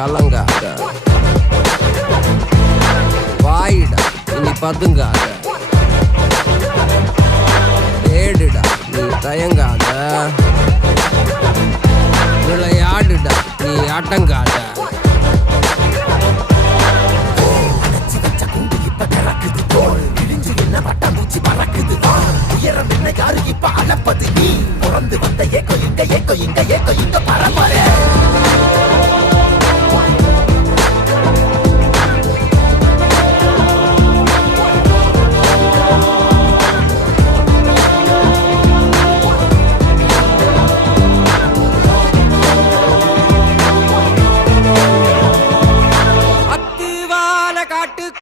கலங்காத, வாயிடா இனி பதுங்காத, ஏடுடா நீ தயங்காத, விளையாடுடா நீ அடங்காத. உயரம் என்ன யாரு இப்ப அளப்பது நீ பிறந்து வந்த ஏக்கோ இங்க பரம்பரை